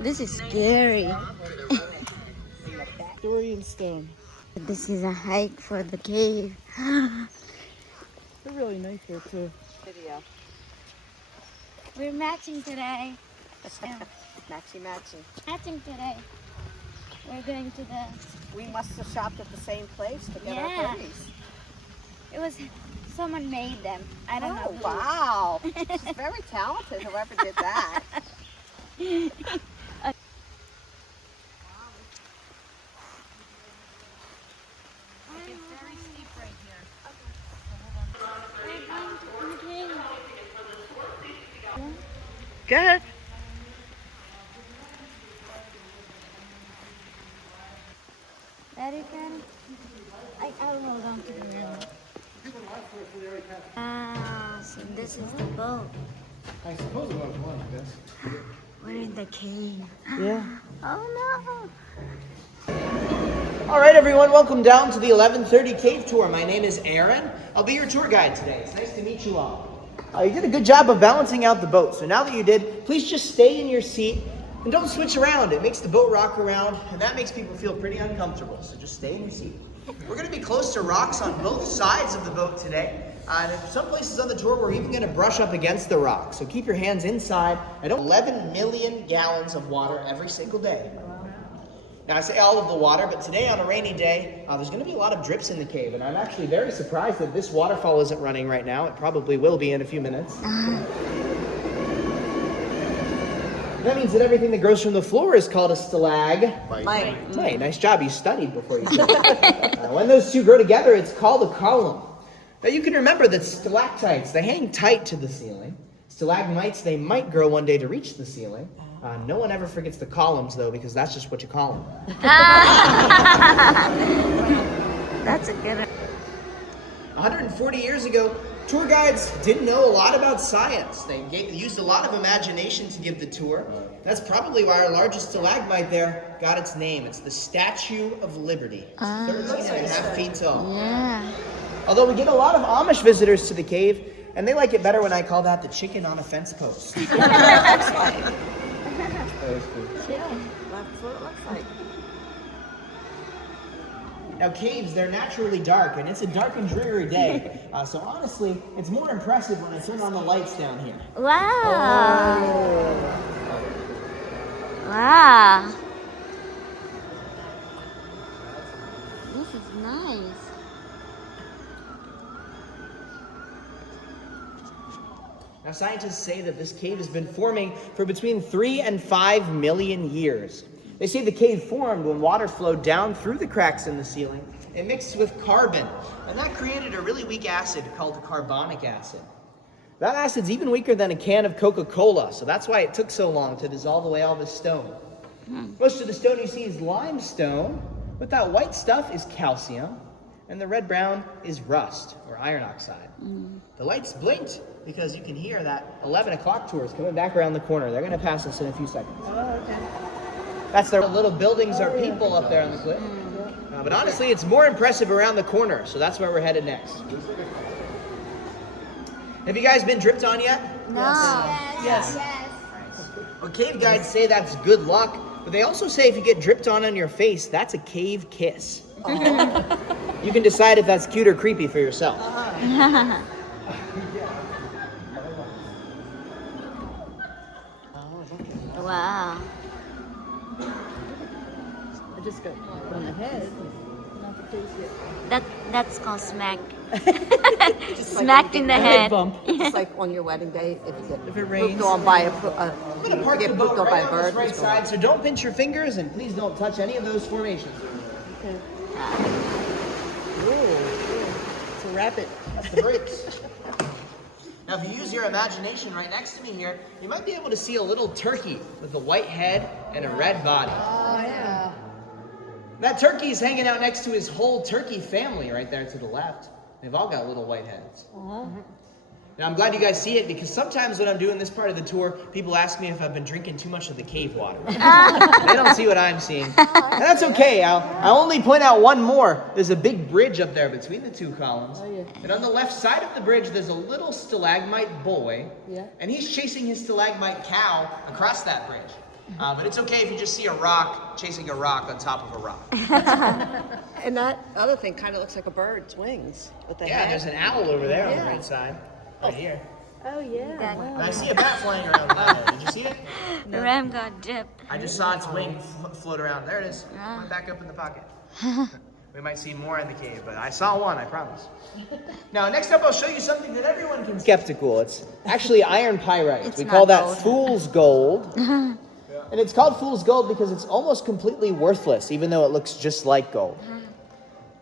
This is scary. Dorian stone. This is a hike for the cave. They're really nice here too. Video. We're matching today. Matchy. Today. We're going to the... We must have shopped at the same place to get Yeah. our hoodies. It was... Someone made them. I don't know who. Wow. She's very talented, whoever did that. Good. Daddy can... I'll hold on to the middle. Ah, so this is the boat. I suppose it was one of this. We're in the cave. Yeah. Oh no! All right, everyone, welcome down to the 11:30 cave tour. My name is Aaron. I'll be your tour guide today. It's nice to meet you all. You did a good job of balancing out the boat. So now that you did, please just stay in your seat and don't switch around. It makes the boat rock around, and that makes people feel pretty uncomfortable. So just stay in your seat. We're going to be close to rocks on both sides of the boat today. And in some places on the tour, we're even going to brush up against the rocks. So keep your hands inside. 11 million gallons of water every single day. Now, I say all of the water, but today on a rainy day, there's going to be a lot of drips in the cave. And I'm actually very surprised that this waterfall isn't running right now. It probably will be in a few minutes. That means that everything that grows from the floor is called a stalagmite. Nice job. You studied before you did it. When those two grow together, it's called a column. Now, you can remember that stalactites, they hang tight to the ceiling. Stalagmites, they might grow one day to reach the ceiling. No one ever forgets the columns, though, because that's just what you call them. That's a good one. 140 years ago, tour guides didn't know a lot about science. They used a lot of imagination to give the tour. That's probably why our largest stalagmite there got its name. It's the Statue of Liberty. It's 13.5 feet tall. Yeah. Although we get a lot of Amish visitors to the cave, and they like it better when I call that the chicken on a fence post. That's what it looks like. Now, caves, they're naturally dark, and it's a dark and dreary day. So honestly, it's more impressive when I turn on the lights down here. Wow. Wow. This is nice. Now, scientists say that this cave has been forming for between 3 and 5 million years. They say the cave formed when water flowed down through the cracks in the ceiling and mixed with carbon, and that created a really weak acid called carbonic acid. That acid's even weaker than a can of Coca-Cola, so that's why it took so long to dissolve away all this stone. Most of the stone you see is limestone, but that white stuff is calcium, and the red-brown is rust, or iron oxide. The lights blinked because you can hear that 11 o'clock tour is coming back around the corner. They're going to pass us in a few seconds. That's their little buildings or people up there on the cliff. But honestly, it's more impressive around the corner, so that's where we're headed next. Have you guys been dripped on yet? No. Yes. Well, cave guides say that's good luck, but they also say if you get dripped on your face, that's a cave kiss. You can decide if that's cute or creepy for yourself. Wow. I just got on the head. Not the face yet. That's called smack. Just Smacked in the head. bump. It's like on your wedding day, if you get If it rains. pooped on by I'm going to park the boat right on this right side, so don't pinch your fingers, and please don't touch any of those formations. Okay. It's a rabbit. That's the brakes. Now, if you use your imagination right next to me here, you might be able to see a little turkey with a white head and a red body. Oh, yeah. That turkey is hanging out next to his whole turkey family right there to the left. They've all got little white heads. Now, I'm glad you guys see it, because sometimes when I'm doing this part of the tour, people ask me if I've been drinking too much of the cave water. They don't see what I'm seeing. And that's okay. I'll only point out one more. There's a big bridge up there between the two columns. And on the left side of the bridge, there's a little stalagmite boy. And he's chasing his stalagmite cow across that bridge. But it's okay if you just see a rock chasing a rock on top of a rock. And that other thing kind of looks like a bird's wings with the Yeah, head. there's an owl over there on the Yeah. right side. Right here. Oh, yeah. And I see a bat flying around that way. Did you see it? The ram got dipped. I just saw its wing float around. There it is. Went back up in the pocket. We might see more in the cave, but I saw one, I promise. Now, next up, I'll show you something that everyone can skeptical. It's actually iron pyrite. It's We not call that gold. fool's gold. And it's called fool's gold because it's almost completely worthless, even though it looks just like gold.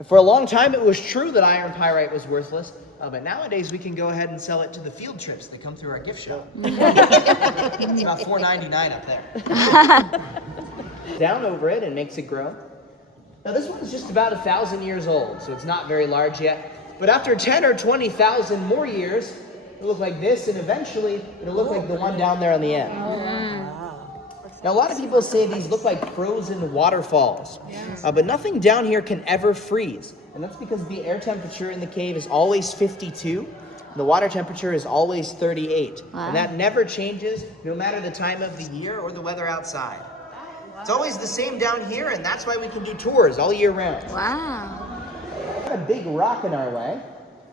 For a long time, it was true that iron pyrite was worthless, but nowadays we can go ahead and sell it to the field trips that come through our gift shop. It's about $4.99 up there. Down over it and makes it grow. Now this one's just about 1,000 years old, so it's not very large yet. But after 10 or 20,000 more years, it'll look like this, and eventually it'll look like the one down there on the end. Now, a lot of people say these look like frozen waterfalls, but nothing down here can ever freeze. And that's because the air temperature in the cave is always 52, and the water temperature is always 38. And that never changes, no matter the time of the year or the weather outside. It's always the same down here, and that's why we can do tours all year round. Wow. We've got a big rock in our way.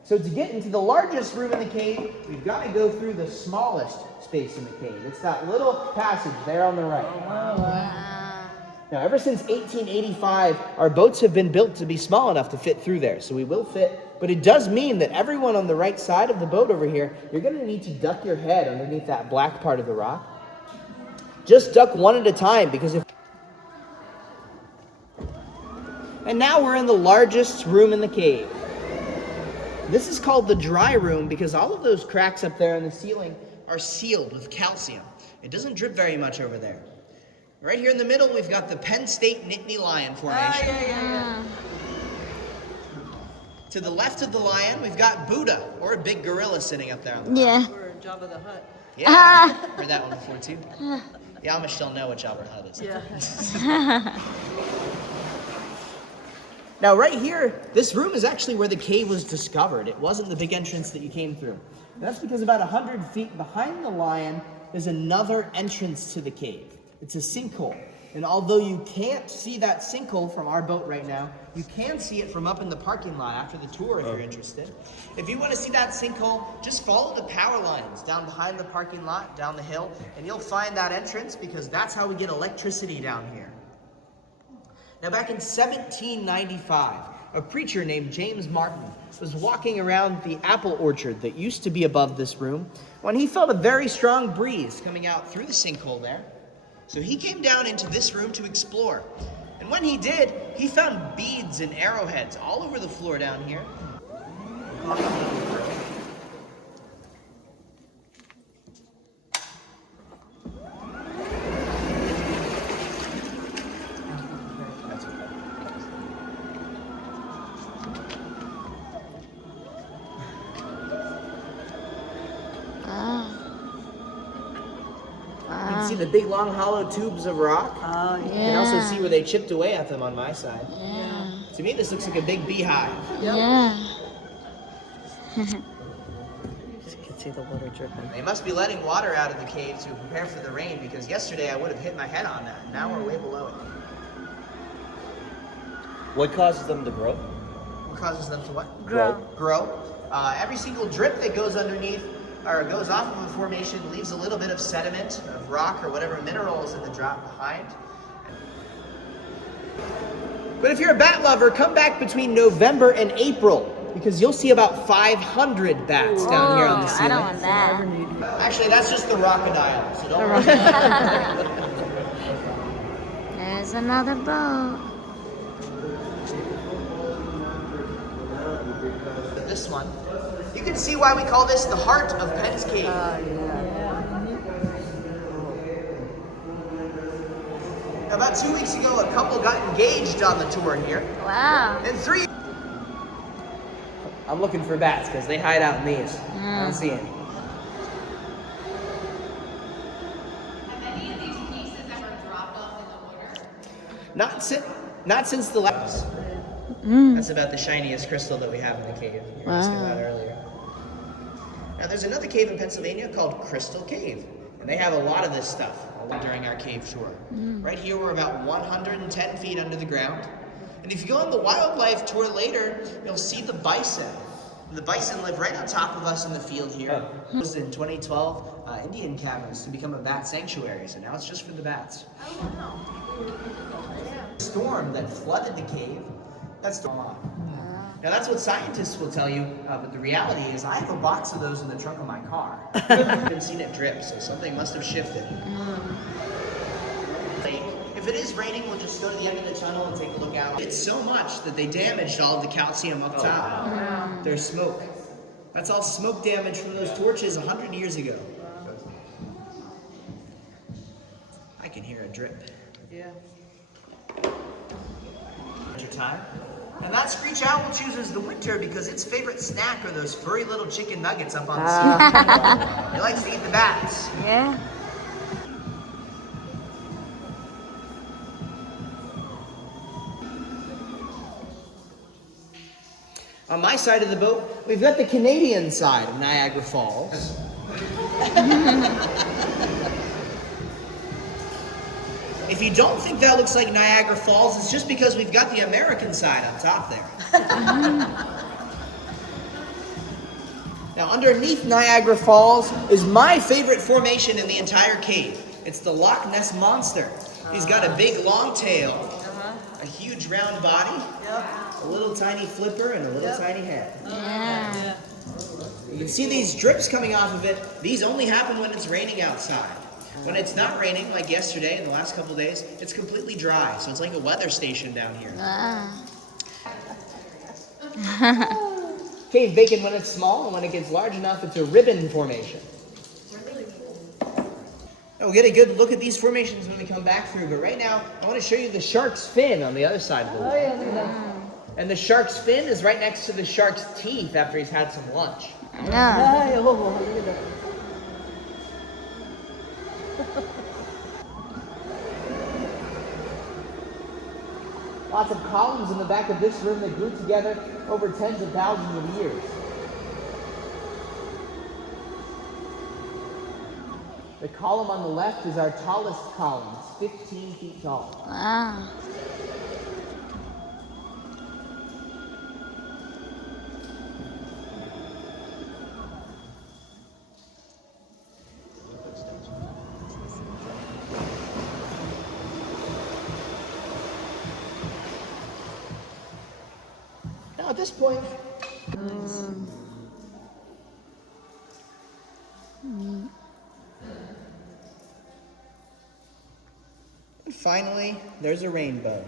So to get into the largest room in the cave, we've got to go through the smallest space in the cave. It's that little passage there on the right. Now, ever since 1885, our boats have been built to be small enough to fit through there, so we will fit. But it does mean that everyone on the right side of the boat over here, you're going to need to duck your head underneath that black part of the rock. Just duck one at a time, because if... And now we're in the largest room in the cave. This is called the dry room because all of those cracks up there in the ceiling are sealed with calcium. It doesn't drip very much over there. Right here in the middle, we've got the Penn State Nittany Lion Formation. To the left of the lion, we've got Buddha, or a big gorilla sitting up there on the Yeah. We're in Jabba the Hutt. Yeah, heard that one before too. The Amish don't know what Jabba the Hutt is. Yeah. Now right here, this room is actually where the cave was discovered. It wasn't the big entrance that you came through. And that's because about 100 feet behind the lion is another entrance to the cave. It's a sinkhole. And although you can't see that sinkhole from our boat right now, you can see it from up in the parking lot after the tour if you're interested. If you want to see that sinkhole, just follow the power lines down behind the parking lot, down the hill, and you'll find that entrance because that's how we get electricity down here. Now back in 1795, a preacher named James Martin was walking around the apple orchard that used to be above this room when he felt a very strong breeze coming out through the sinkhole there. So he came down into this room to explore. And when he did, he found beads and arrowheads all over the floor down here. You can see the big, long, hollow tubes of rock. Oh, You can also see where they chipped away at them on my side. To me, this looks like a big beehive. Yeah. You can see the water dripping. They must be letting water out of the cave to prepare for the rain, because yesterday I would have hit my head on that. Now we're way below it. What causes them to grow? What causes them to what? Grow. Grow. Every single drip that goes underneath or goes off of a formation leaves a little bit of sediment, of rock, or whatever minerals in the drop behind. But if you're a bat lover, come back between November and April, because you'll see about 500 bats down here on the I ceiling. don't want that. Actually, that's just the crocodile, so don't worry. There's another boat. This one. You can see why we call this the heart of Penn's Cave. About 2 weeks ago, a couple got engaged on the tour here. Wow. And 3... I'm looking for bats because they hide out in these. I don't see any. Have any of these pieces ever dropped off in the water? Not since the last. That's about the shiniest crystal that we have in the cave. You were asking about earlier. Now there's another cave in Pennsylvania called Crystal Cave. And they have a lot of this stuff during our cave tour. Right here, we're about 110 feet under the ground. And if you go on the wildlife tour later, you'll see the bison. The bison live right on top of us in the field here. It was in 2012 Indian cabins to become a bat sanctuary, so now it's just for the bats. Oh, wow. Storm that flooded the cave, that's the off. Now that's what scientists will tell you, but the reality is I have a box of those in the trunk of my car. I haven't seen it drip, so something must have shifted. If it is raining, we'll just go to the end of the tunnel and take a look out. It's so much that they damaged all of the calcium up top. Wow. There's smoke. That's all smoke damage from those torches 100 years ago. I can hear a drip. Yeah. Winter time. And that screech owl chooses the winter because its favorite snack are those furry little chicken nuggets up on the ceiling. He likes to eat the bats. Yeah. On my side of the boat, we've got the Canadian side of Niagara Falls. If you don't think that looks like Niagara Falls, it's just because we've got the American side on top there. Now, underneath Niagara Falls is my favorite formation in the entire cave. It's the Loch Ness Monster. He's got a big long tail, a huge round body, a little tiny flipper, and a little tiny head. Yeah. You can see these drips coming off of it. These only happen when it's raining outside. When it's not raining, like yesterday and the last couple of days, it's completely dry. So it's like a weather station down here. Cave bacon when it's small, and when it gets large enough, it's a ribbon formation. We'll get a good look at these formations when we come back through, but right now, I want to show you the shark's fin on the other side of the wall. And the shark's fin is right next to the shark's teeth after he's had some lunch. Yeah. Lots of columns in the back of this room that grew together over tens of thousands of years. The column on the left is our tallest column. It's 15 feet tall. Wow. Now at this point, and finally, there's a rainbow.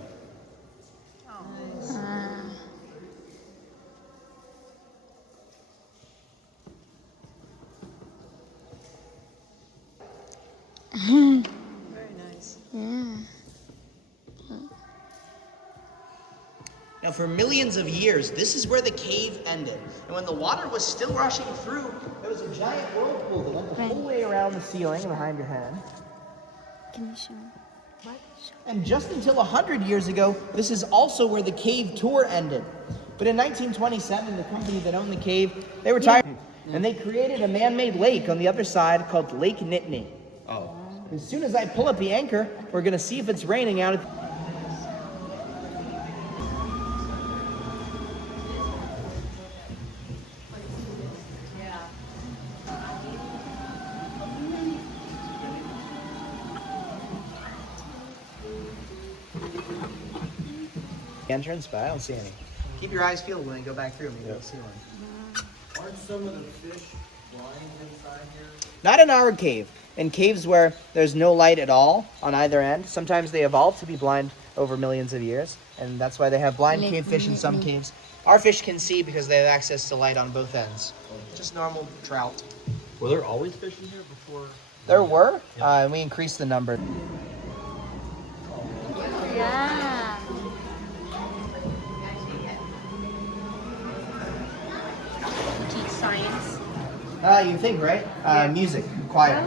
Very nice. Yeah. Now, for millions of years, this is where the cave ended. And when the water was still rushing through, there was a giant whirlpool that went the whole way around the ceiling behind your head. Can you show me? And just until 100 years ago, this is also where the cave tour ended. But in 1927, the company that owned the cave, they were tired. And they created a man-made lake on the other side called Lake Nittany. Oh. As soon as I pull up the anchor, we're going to see if it's raining out. Entrance, but I don't see any. Keep your eyes peeled when you go back through. Maybe you'll see one. Aren't some of the fish blind inside here? Not in our cave. In caves where there's no light at all on either end, sometimes they evolve to be blind over millions of years, and that's why they have blind cave fish in some caves. Our fish can see because they have access to light on both ends. Just normal trout. Were there always fish in here before? There were, and we increased the number. Yeah. Teach science. You think, right? Music, choir.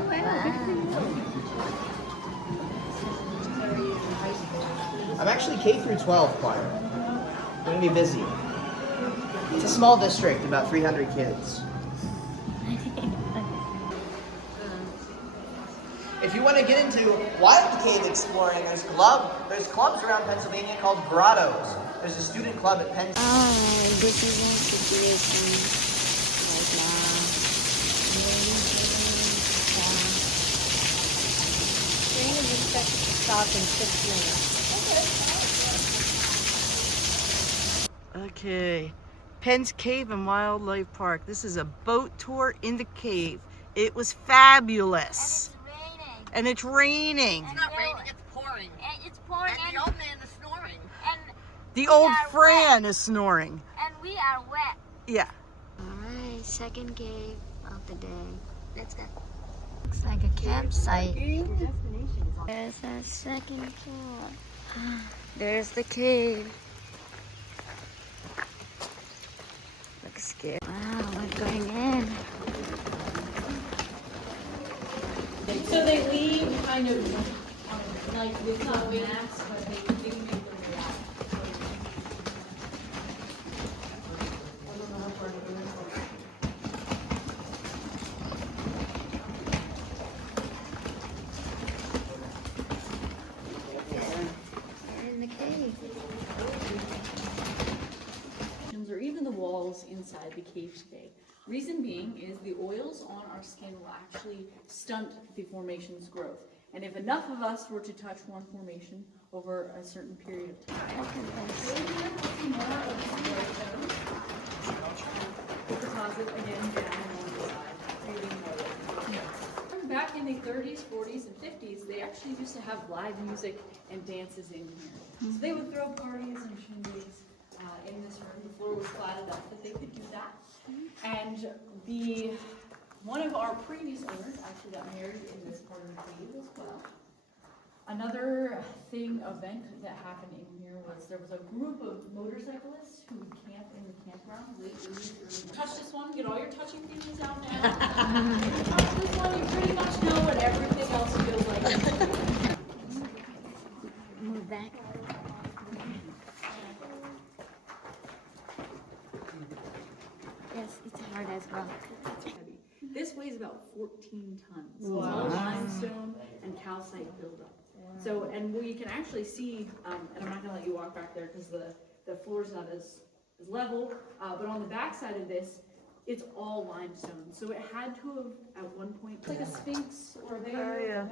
I'm actually K through 12 choir. Gonna be busy. It's a small district, about 300 kids. If you want to get into wild cave exploring, there's clubs around Pennsylvania called grottos. There's a student club at Penn. This is my situation right now. Train is expected to stop in 6 minutes. Okay, Penn's Cave and Wildlife Park. This is a boat tour in the cave. It was fabulous. And it's raining. And it's raining. It's not raining, it's pouring. And it's pouring. And the old man is snoring. And The we old are Fran is snoring. And we are wet. Yeah. Alright, second cave of the day. Let's go. Looks like a campsite. There's our second cave. There's the cave. Looks scary. Wow, we're going in. So they leave kind of like with not maps, but they make them react. We're in the cave. Or even the walls inside the cave today. Reason being is the oils on our skin will actually stunt the formation's growth. And if enough of us were to touch one formation over a certain period of time, deposit again down on the side, creating more. Back in the 30s, 40s, and 50s, they actually used to have live music and dances in here. So they would throw parties and shindigs in this room. The floor was flat enough that they could do that. And one of our previous owners actually got married in this part of the cave as well. Another event that happened in here was there was a group of motorcyclists who would camp in the campground late evening. Touch this one, get all your touching feelings out now. Touch this one, you pretty much know what everything else feels like. Move back. Yes, it's hard as well. This weighs about 14 tons. So it's all limestone and calcite buildup. So, and we can actually see, and I'm not gonna let you walk back there because the floor's not as level, but on the back side of this, it's all limestone. So it had to have, at one point, it's like a sphinx or a bear.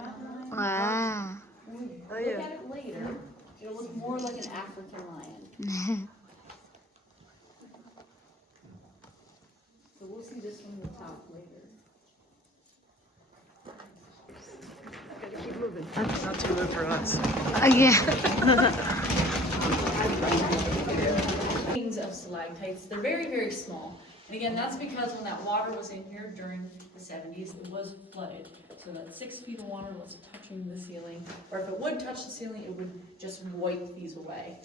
Wow. When we look at it later, it'll look more like an African lion. So we'll see this from the top later. Keep moving. Not too low for us. Yeah. Of stalactites, they're very, very small. And again, that's because when that water was in here during the 70s, it was flooded. So that 6 feet of water was touching the ceiling, or if it would touch the ceiling, it would just wipe these away.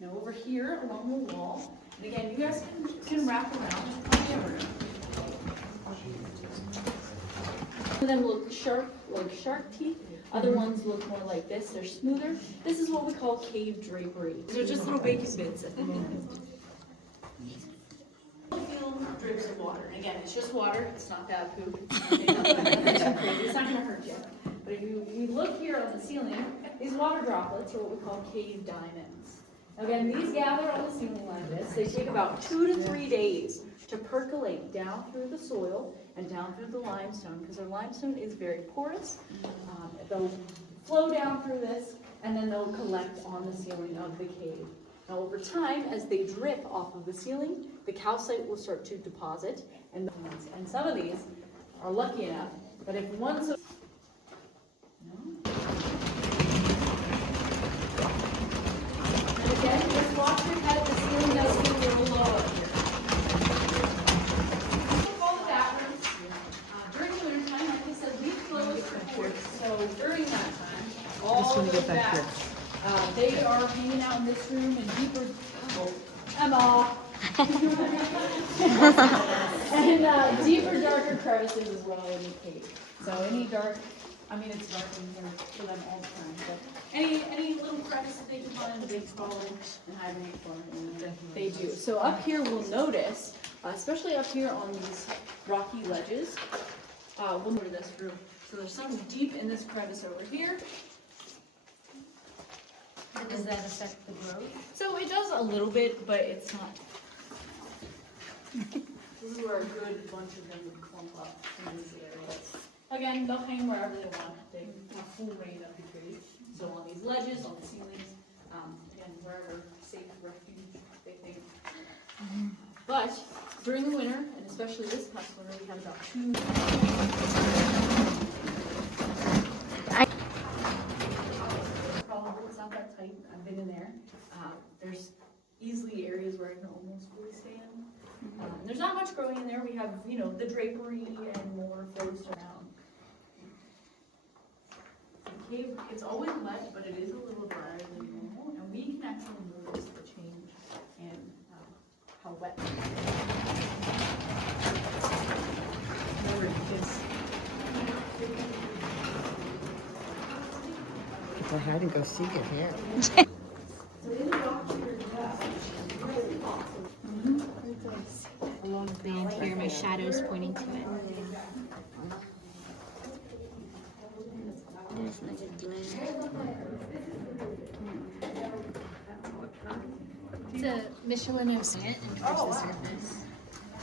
Now over here along the wall, and again, you guys can wrap around the camera. Some of them look sharp, like shark teeth. Other ones look more like this. They're smoother. This is what we call cave drapery. They're just little bacon bits at the moment. Feel drips of water. And again, it's just water. It's not bad poop. It's not going to hurt you. But if you look here on the ceiling, these water droplets are what we call cave diamonds. Again, these gather on the ceiling like this. They take about 2 to 3 days to percolate down through the soil and down through the limestone, because our limestone is very porous. They'll flow down through this, and then they'll collect on the ceiling of the cave. Now over time, as they drip off of the ceiling, the calcite will start to deposit, and some of these are lucky enough that if one's and again, just watch your head, the ceiling does feel a little low up here. All the bathrooms, during the winter time, like I said, we close for ports. So during that time, all those bats, they are hanging out in this room and deeper, Emma, and deeper, darker crevices as well in the cave. So any dark, I mean, it's dark in here for them all the time, but any little crevice that they can find, they follow and hibernate for, and they do. So up here, we'll notice, especially up here on these rocky ledges, we'll notice this room. So there's some deep in this crevice over here. Does that affect the growth? So it does a little bit, but it's not. This is where a good bunch of them would clump up in these areas. Again, they'll hang wherever they want. They have full reign of the tree. So on these ledges, on the ceilings, again, wherever safe refuge they think. But during the winter, and especially this past winter, we had about 2. Probably it's not that tight. I've been in there. There's easily areas where I can almost fully stand. There's not much growing in there. We have, you know, the drapery and more forest around. The cave, it's always wet, but it is a little drier than normal, and we can actually notice the change in how wet. It's a hide and go seek it here. And here my shadow's pointing to it. There's like a glare. It's a Michelin plant and covers the surface.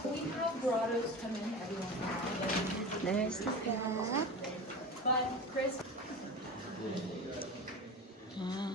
We have grottos come in every once in a while. There's the back. But Chris. Wow.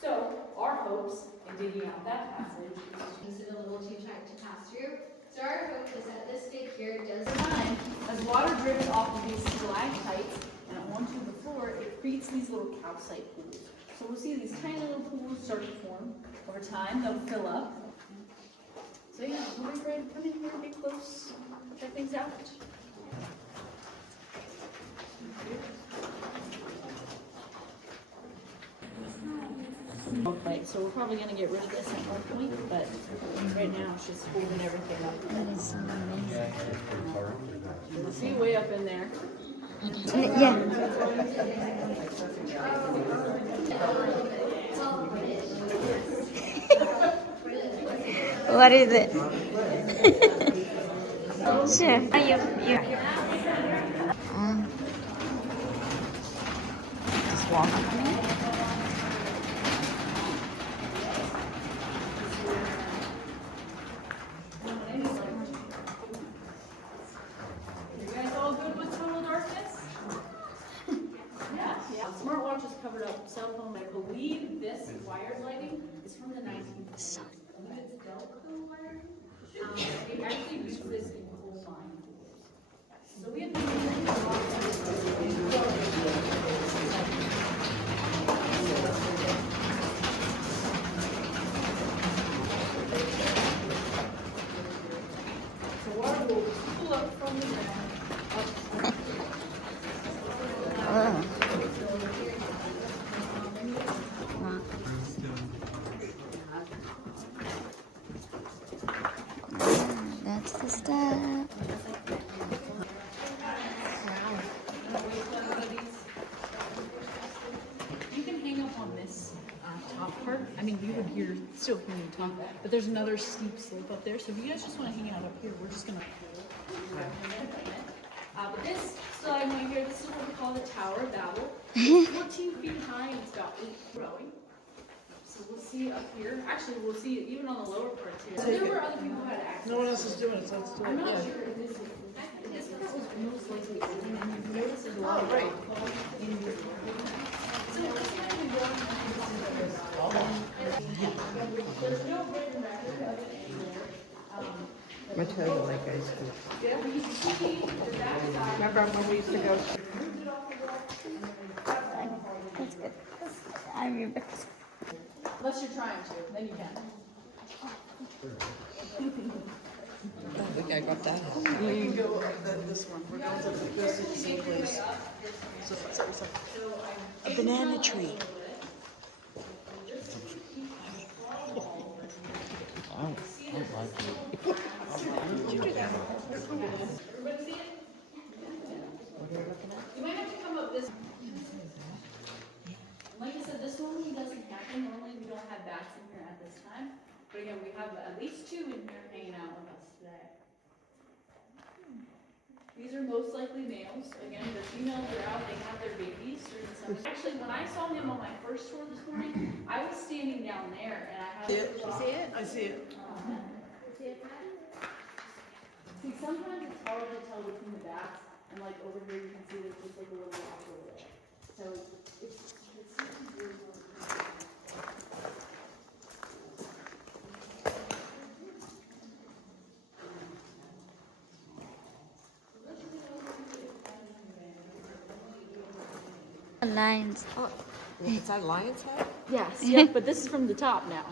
So our hopes in digging out that passage Is it a little too tight to pass through? So our hope is that this big here does time, as water drips off of these stalactites and onto the floor, it creates these little calcite pools. So we'll see these tiny little pools start to form. Over time, they'll fill up. So yeah, we'll be ready to come in here and get close, check things out. Right, so we're probably gonna get rid of this at one point, but right now it's just holding everything up. That is so amazing. See way up in there. Yeah. What is it? Sure. You. Just walk with me. You guys all good with total darkness? Yeah. Smartwatch is covered up. Cell phone, I believe this wired lighting is from the 1950s. I believe it's Delco wiring. They actually use this in coal mine. So we have so water will pull up from the ground up. That's the step. You can hang up on this top part. I mean, you would still hear me talk, but there's another steep slope up there. So if you guys just want to hang out up here, we're just gonna. But this slide right here, this is what we call the Tower of Babel. It's 14 feet high and it's got 8 growing. So we'll see up here. Actually, we'll see it even on the lower part too. So there were other people who had access. No one else is doing it, so let's do it. I'm not sure if this is. I guess that was most likely. And you notice there's a lot of rainfall in this area. So this might be going into there's no written record of it anywhere. My turtle like ice cream. Yeah, we used to see the backside. Remember when we used to go? That's good. I remember. Unless you're trying to, then you can. I think I got that. We can go this one. We're going to the same place. A banana tree. You might have to come up this. Like I said, this normally doesn't happen. Normally we don't have bats in here at this time. But again, we have at least 2 in here hanging out with us today. These are most likely males. Again, the females are out. They have their babies during the summer. Actually, when I saw him on my first tour this morning, I was standing down there and I had. See it? I see it. See, sometimes it's hard to tell between the bats, and like over here you can see there's just like a little rock over there. So it's really Lines. Oh, is that a lion's head? Yes, yeah, but this is from the top now.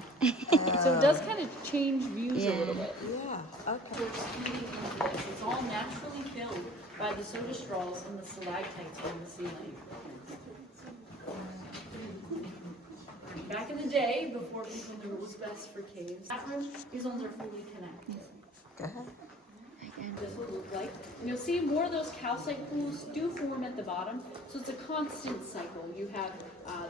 So it does kind of change views a little bit. Yeah, okay. It's all naturally filled by the soda straws and the stalactites on the ceiling. Back in the day, before people knew it was best for caves, that room, these ones are fully connected. Go ahead. And this will look like. And you'll see more of those calcite pools do form at the bottom, so it's a constant cycle. You have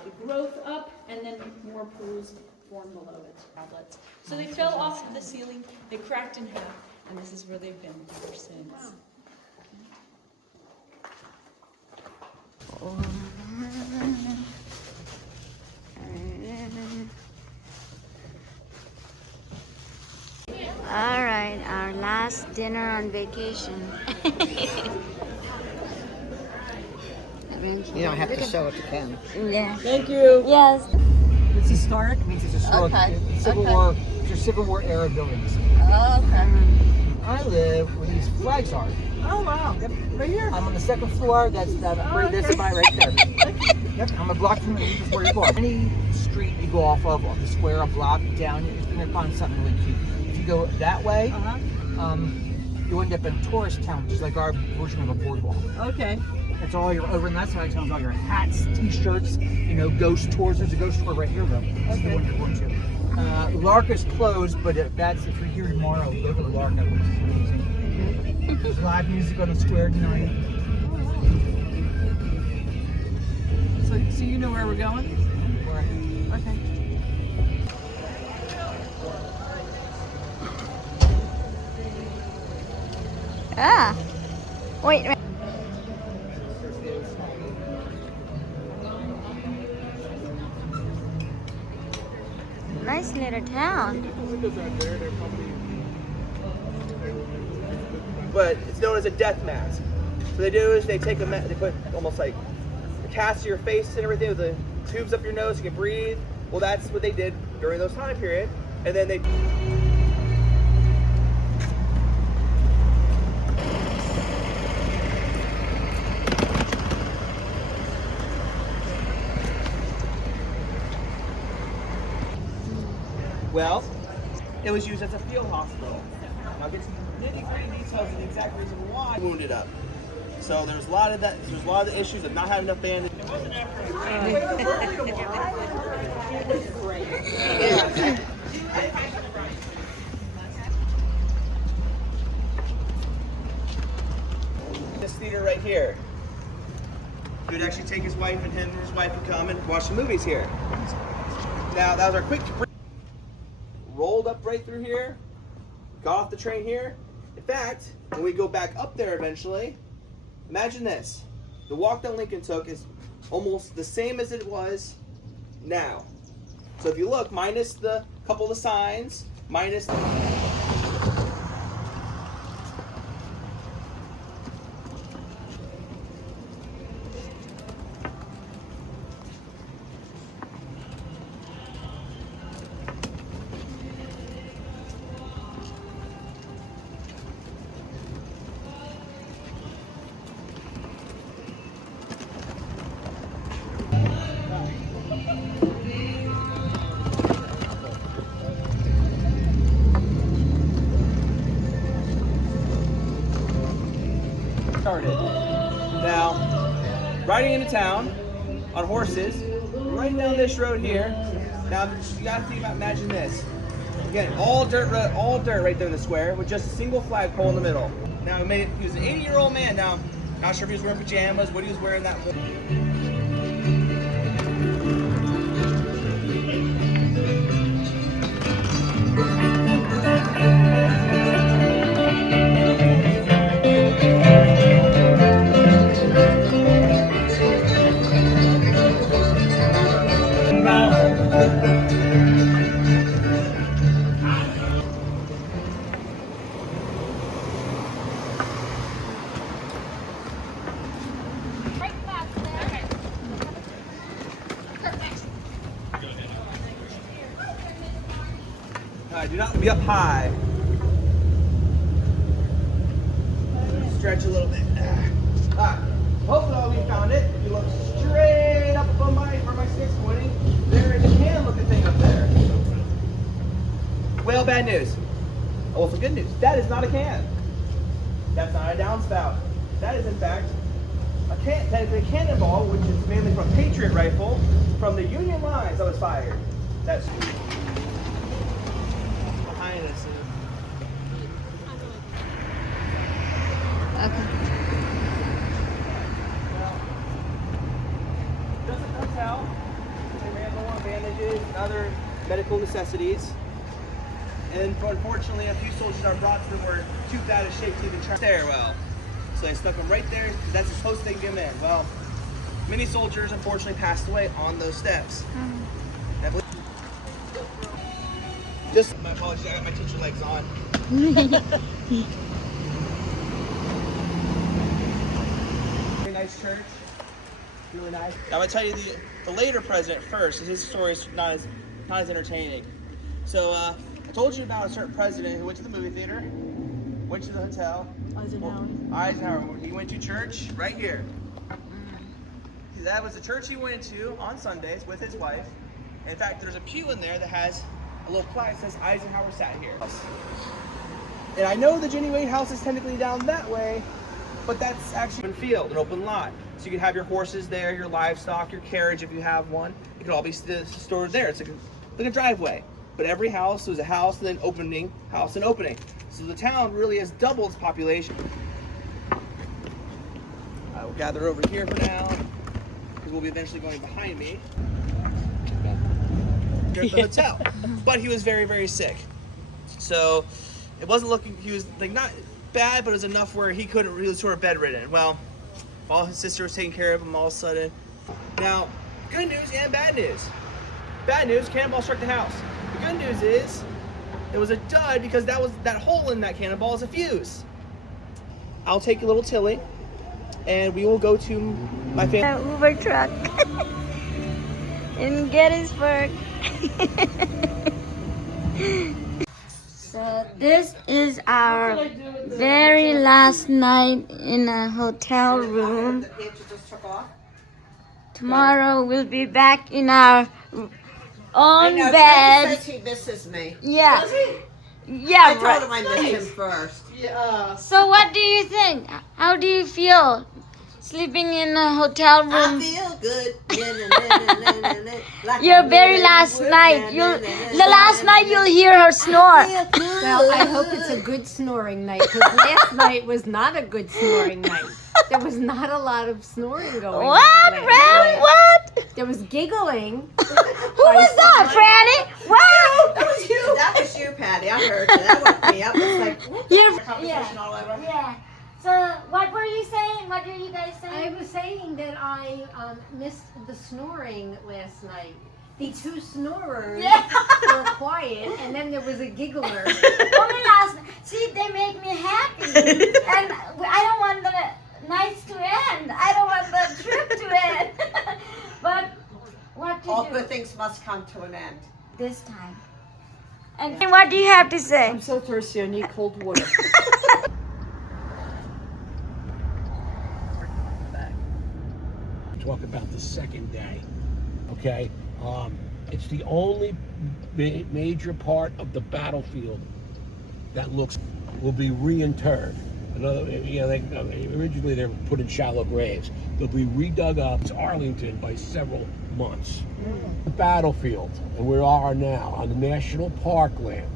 the growth up, and then more pools form below it, outlets. So they fell off of the ceiling, they cracked in half, and this is where they've been ever since. All right, our last dinner on vacation. You don't have to show it to Ken. Yeah. Thank you. Yes. It's historic, means it's historic. Okay, It's Civil okay. War, they're Civil War era buildings. Okay. I live where these flags are. Oh, wow. Yep. Right here. I'm on the 2nd floor. That's this is my right there. Yep, I'm a block from where you go. Any street you go off of, the square, a block down, you're gonna find something really cute. If you go that way, you end up in a tourist town, which is like our version of a boardwalk. Okay. That's all your over on that side of town is all your hats, t-shirts, ghost tours. There's a ghost tour right here though. That's the one you're going to. Lark is closed, but if you're here tomorrow, go to the Lark. That looks amazing. There's live music on the square tonight. So you know where we're going? Okay. Ah. Wait. Nice little town. But it's known as a death mask. So what they do is they take they put almost like a cast of your face and everything with the tubes up your nose so you can breathe. Well, that's what they did during those time period. And then they well, it was used as a field hospital. I'll get some nitty-gritty details of the exact reason why wounded up. So there's a lot of that. There's a lot of the issues of not having enough bandage. It wasn't this theater right here. He would actually take his wife and his wife would come and watch the movies here. Now that was our quick. Rolled up right through here, got off the train here. In fact, when we go back up there eventually, imagine this. The walk that Lincoln took is almost the same as it was now. So if you look, minus the couple of the signs, minus the... started. Now, riding into town on horses, right down this road here. Now, you gotta think about, imagine this. Again, all dirt right there in the square with just a single flagpole in the middle. Now, he was an 80-year-old man. Now, not sure if he was wearing pajamas, what he was wearing that morning. Do not be up high. Stretch a little bit. Hopefully we found it. If you look straight up above where my stick's pointing, there is a can looking thing up there. Well, bad news. Also good news. That is not a can. That's not a downspout. That is in fact a cannonball, which is mainly from a Patriot rifle from the Union lines that was fired. That's behind us. Okay. Well, just a hotel. They ran low on bandages and other medical necessities. And unfortunately, a few soldiers are brought to them were too bad a shape to even try stairwell. So they stuck them right there because that's as close as they can get them in. Well, many soldiers unfortunately passed away on those steps. Just my apologies, I got my teacher legs on. Very nice church, really nice. Now I'm gonna tell you the later president first, because his story is not as entertaining. So I told you about a certain president who went to the movie theater, went to the hotel. Eisenhower. He went to church right here. That was the church he went to on Sundays with his wife. In fact, there's a pew in there that has a little plaque that says Eisenhower sat here. And I know the Jenny Wade house is technically down that way, but that's actually an open field, an open lot. So you can have your horses there, your livestock, your carriage if you have one. It could all be stored there. It's like a driveway. But every house was a house and then opening, house and opening. So the town really has doubled its population. I will gather over here for now, because we'll be eventually going behind me. At the hotel. But he was very, very sick. So it wasn't looking, he was like not bad, but it was enough where he was sort of bedridden. Well, while his sister was taking care of him all of a sudden. Now, good news and bad news. Bad news, cannonball struck the house. The good news is, it was a dud because that hole in that cannonball is a fuse. I'll take a little Tilly, and we will go to my family. Uber truck in Gettysburg. So this is our very last night in a hotel room. Tomorrow we'll be back in our own bed. He misses me. Yeah. Yeah. I told him I missed him first. Yeah. So what do you think? How do you feel sleeping in a hotel room? I feel good. Like Your very last night. The last night you'll hear her snore. Well, I hope it's a good snoring night, because last night was not a good snoring night. There was not a lot of snoring going What, on. Fran? What? There was giggling. Who was that, Franny? What? That was you. That was you, Patty. I heard you. That woke me up. It's like, what? Yeah. All over. Yeah. So what were you saying? What were you guys I saying? was saying that I missed the snoring last night. The two snorers were quiet, and then there was a giggler. See, they make me happy. And I don't want the nights to end. I don't want the trip to end. But what to All do good things must come to an end. this time? And what do you have to say? I'm so thirsty, I need cold water. Talk about the second day, okay? It's the only major part of the battlefield that will be reinterred. Another, originally they were put in shallow graves. They'll be redug up to Arlington by several months. The battlefield, and where we are now on the national park land.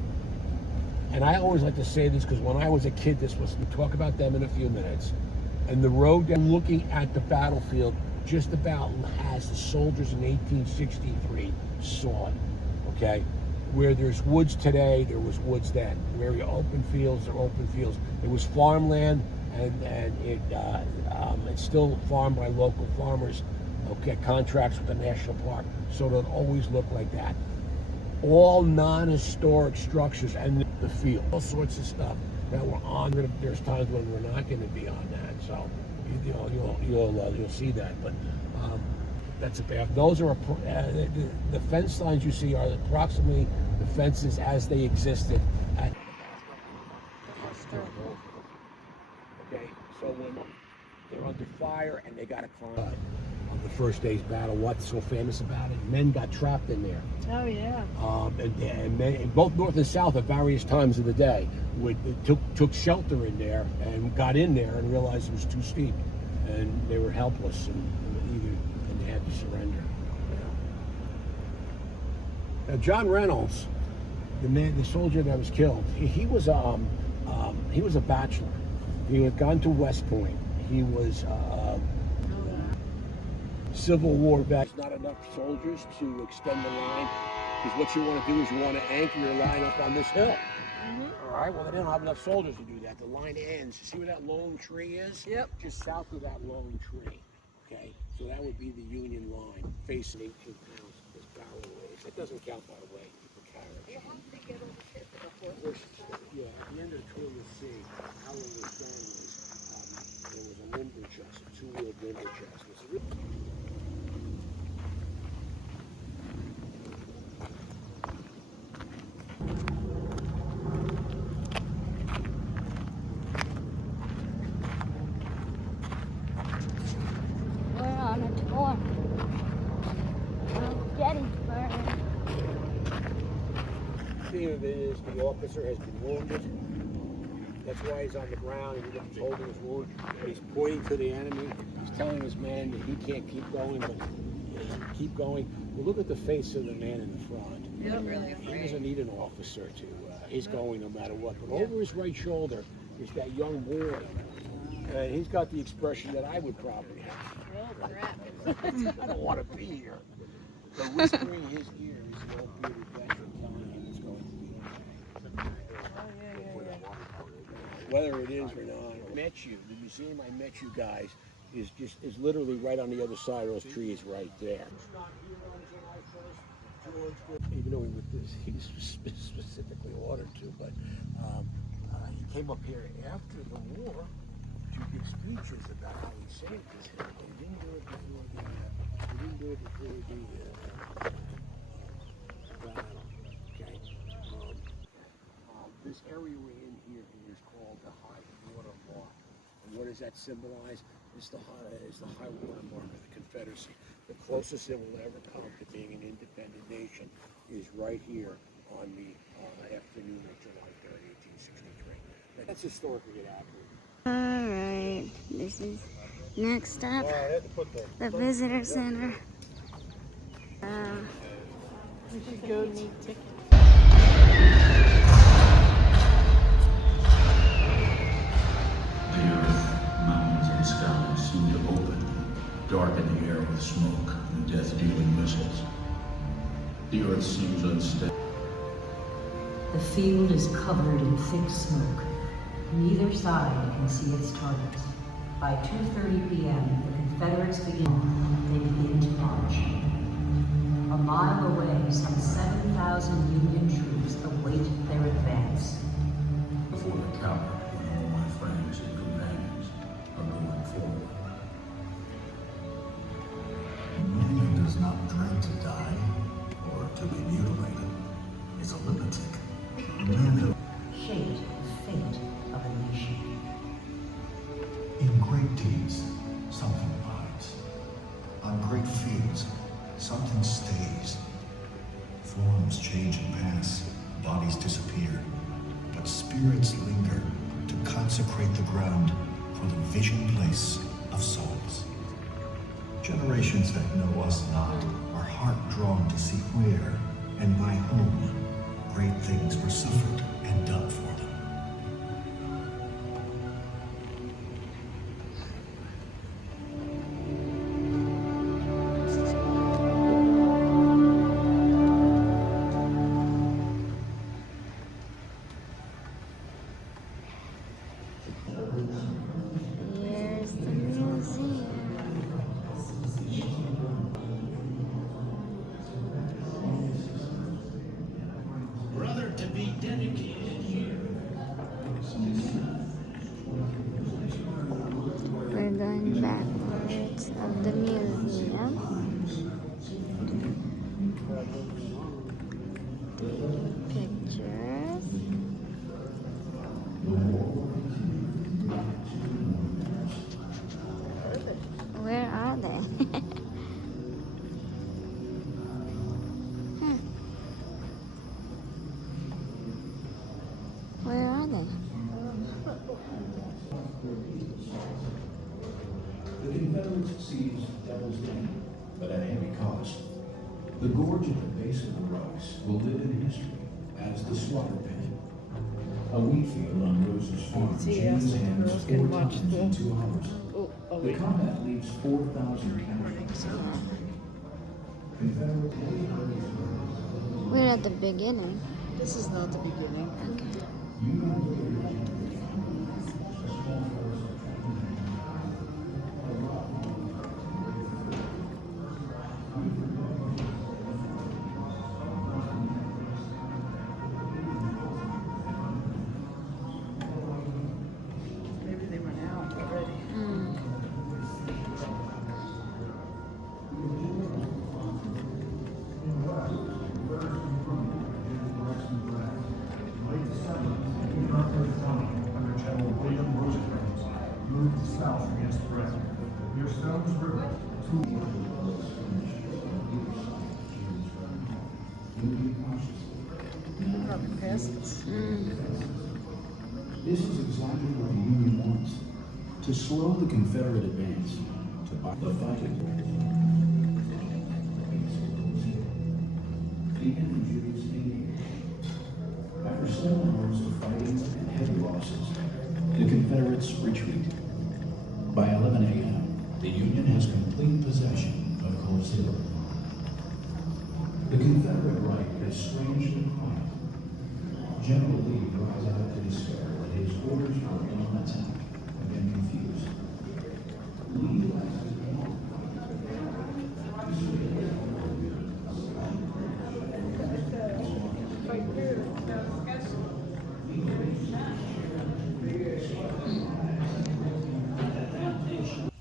And I always like to say this because when I was a kid, we'll talk about them in a few minutes. And the road that looking at the battlefield just about has the soldiers in 1863 saw it, okay? Where there's woods today, there was woods then. Where you open fields, there are open fields. It was farmland, and it's still farmed by local farmers, okay, contracts with the national park, so it'll always look like that. All non-historic structures and the field, all sorts of stuff that we're on. There's times when we're not going to be on that, so you'll see that. But that's about. Those are the fence lines you see are approximately the fences as they existed at. Okay, so when they're under fire and they got to climb. On the first day's battle, what's so famous about it? Men got trapped in there. Oh yeah. And men, both north and south at various times of the day, took shelter in there and got in there and realized it was too steep, and they were helpless and they had to surrender. Now John Reynolds, the soldier that was killed, he was a bachelor. He had gone to West Point. He was. Civil War vet. There's not enough soldiers to extend the line, because what you want to do is you want to anchor your line up on this hill. All right, well, they didn't have enough soldiers to do that. The line ends. You see where that lone tree is? Yep. Just south of that lone tree. Okay, so that would be the Union line, facing 18 pounds. This barrel weighs. That doesn't count, by the way, for carriage. Yeah, at the end of the tour, you'll see how it was done was there was a limber chest, a two-wheeled limber chest. We're on a tour of Gettysburg. The thing of it is, the officer has been wounded. That's why he's on the ground. He's holding his wound. He's pointing to the enemy. He's telling his man that he can't keep going, but keep going. Well, look at the face of the man in the front. He doesn't need an officer to. He's going no matter what. But over his right shoulder is that young boy. And he's got the expression that I would probably have. I don't want to be here. So whispering in his ear is the old bearded veteran telling him it's going to be okay. Whether it is or not. I met you. The museum I met you guys is literally right on the other side of those trees right there. Even though he's specifically ordered to, but he came up here after the war to give speeches about how he saved his hill. He didn't do it before the battle. Okay. This area we're in here is called the high water mark. And what does that symbolize? It's the high water mark of the Confederacy. The closest it will ever come to being an independent nation is right here on the afternoon of July 3rd, 1863. That's historically accurate. Alright, this is next up, the visitor center. We should go need tickets. The earth, mountains, and skies seem to open, darken the air with smoke and death-dealing missiles. The earth seems unsteady. The field is covered in thick smoke. Neither side can see its targets. By 2:30 p.m., the Confederates begin to march. A mile away, some 7,000 Union troops await their advance. Before the coward, when all my friends and companions are going forward. Man who does not dread to die or to be mutilated is a lunatic. Man who Shaped the fate of a nation. In great deeds, something abides. On great fields, something stays. Forms change and pass, bodies disappear, but spirits linger to consecrate. consecrate the ground for the vision place of souls. Generations that know us not are heart drawn to see where and by whom great things were suffered and done for them. Here's the museum. Brother to be dedicated here. We're going backwards of the museum. Taking pictures. Where are they? Huh. Where are they? The Confederates seized Devil's Den, but at heavy cost. The gorge at the base of the rocks will live in history as the Slaughter Pen. A wheat field on Rose's farm changes hands 4 times in 2 hours. The combat leaves 4,000 casualties. We're at the beginning. This is not the beginning. Maybe they went out already. Under General William Rosecrans, moved south against Brett. Near Stones River, This is exactly what the Union wants. To slow the Confederate advance, to buy the fighting. Began in Judy's 88. After 7 hours of fighting and heavy losses, the Confederates retreat. By 11 a.m., the Union has complete possession of Cold City. The Confederate right is strangely quiet. General Lee cries out to despair that his orders for dawn attack have been confused. Lee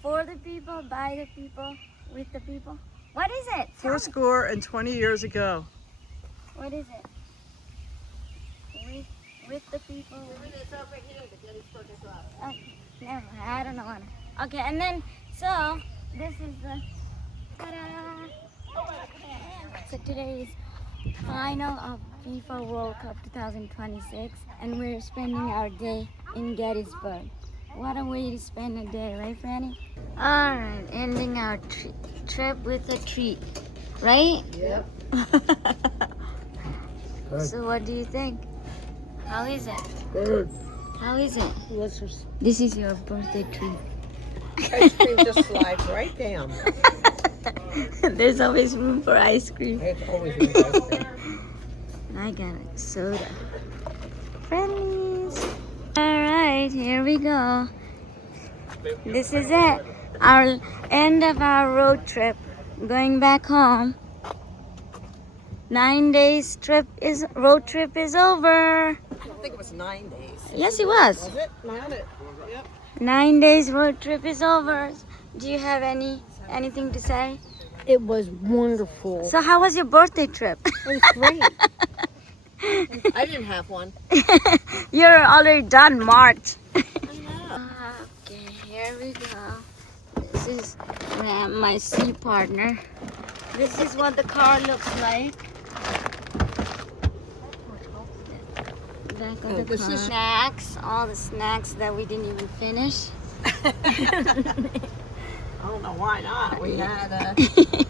For the people, by the people, with the people. What is it? 420 years ago. What is it? With the people. It's over here, the Gettysburg is up. Oh, never mind. I don't know what. Okay, and then so this is the. Ta-da! So today is final of FIFA World Cup 2026, and we're spending our day in Gettysburg. What a way to spend a day, right, Franny? All right, ending our trip with a treat, right? Yep. So what do you think? How is it? Good. How is it? Delicious. This is your birthday treat. Ice cream just slides right down. There's always room for ice cream. There's always room for ice cream. I got a soda. Friendlies. All right, here we go. This is it. Our end of our road trip. Going back home. 9 days road trip is over. I don't think it was 9 days. Yes, it was. Was it? Yep. 9 days road trip is over. Do you have anything to say? It was wonderful. So how was your birthday trip? It was great. I didn't have one. You're already done March. Okay, here we go. This is Ram, my sea partner. This is what the car looks like. back of the car. Snacks, all the snacks that we didn't even finish. I don't know why not. We had